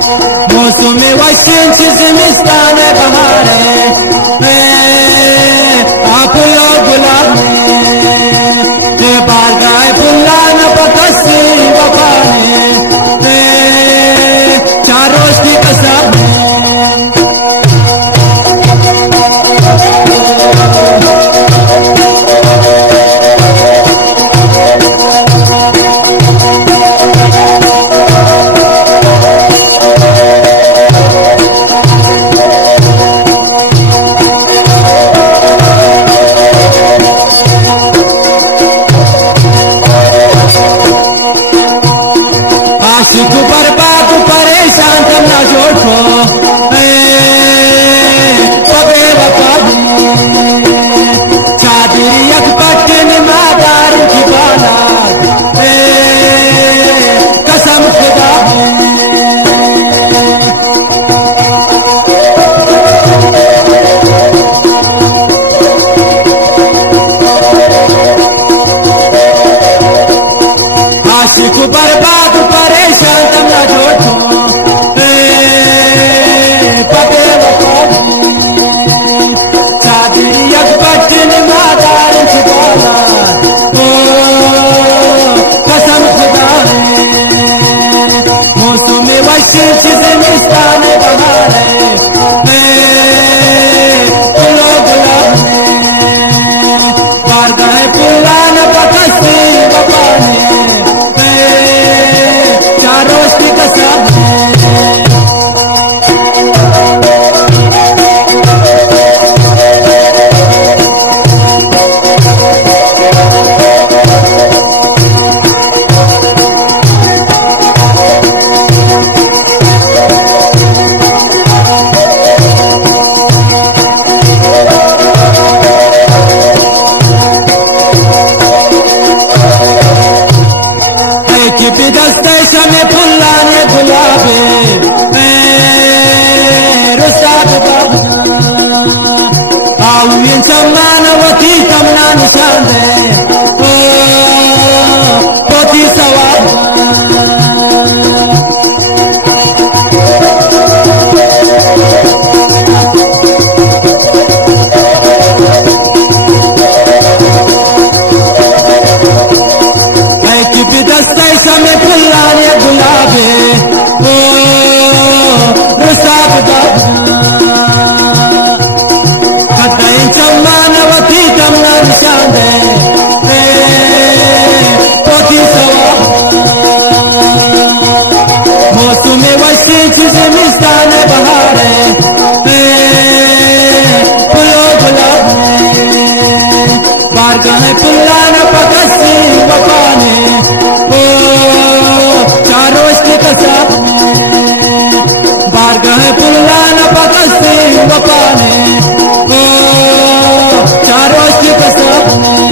मौसम वसीम जिमिस्तान बहार आप लोग गुलाब बारगाह पुल्ला न बकसी वफा चार रोज की कसम आशिक बर्बाद परेशान करना जोड़ो सबे वफा चादरियत पट्टन मादार की बाला कसम खुदा आशिक बर्बाद परेशान करना जोड़ो पबे वफा चादरियत पट्टन मादार की बाला कसम खुदा मौसम वसीम जिमिस्तान बहार फूलो गुलाब बारगाह पुल्ला न बकसी वफा चार रोज की कसम दस्ते समय फुल्ला ने गुलाबे रुसाद आऊ इन सम्मान वती तमना निशान दे पोती सवाब दस्ते समय फुल्ला ने गुलाबे रुसाब खतई सम्मान वती तमना निशान दे पोती सवाब मौसम वसीम जिमिस्तान बहार फूलो गुलाब बारगाह पुल्ला न बकसी वफा चार रोज की कसम बारगाह पुल्ला न बकसी वफा चार रोज की कसम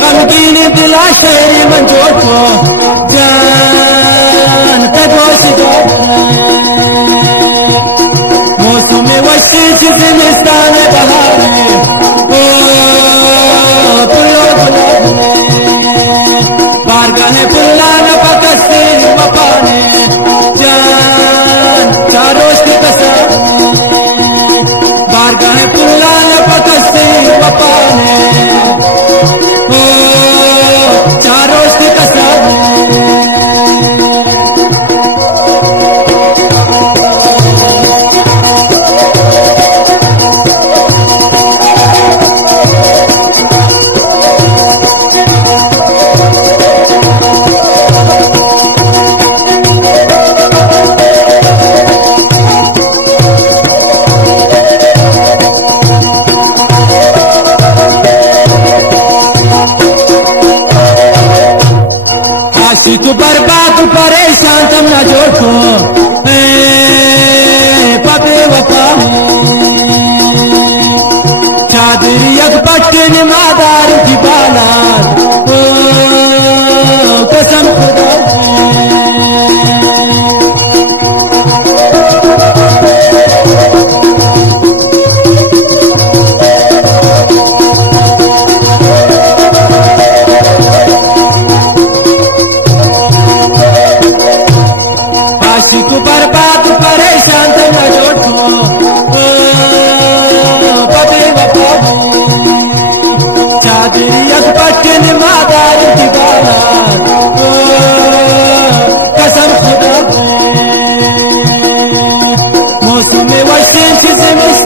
गमगीन दिला शेरी मंजूर को जान तगोश मौसम वसीम जिमिस्तान बहार फूलो गुलाब बारगाह पुल्ला न बकसी वफा जान चार रोज name is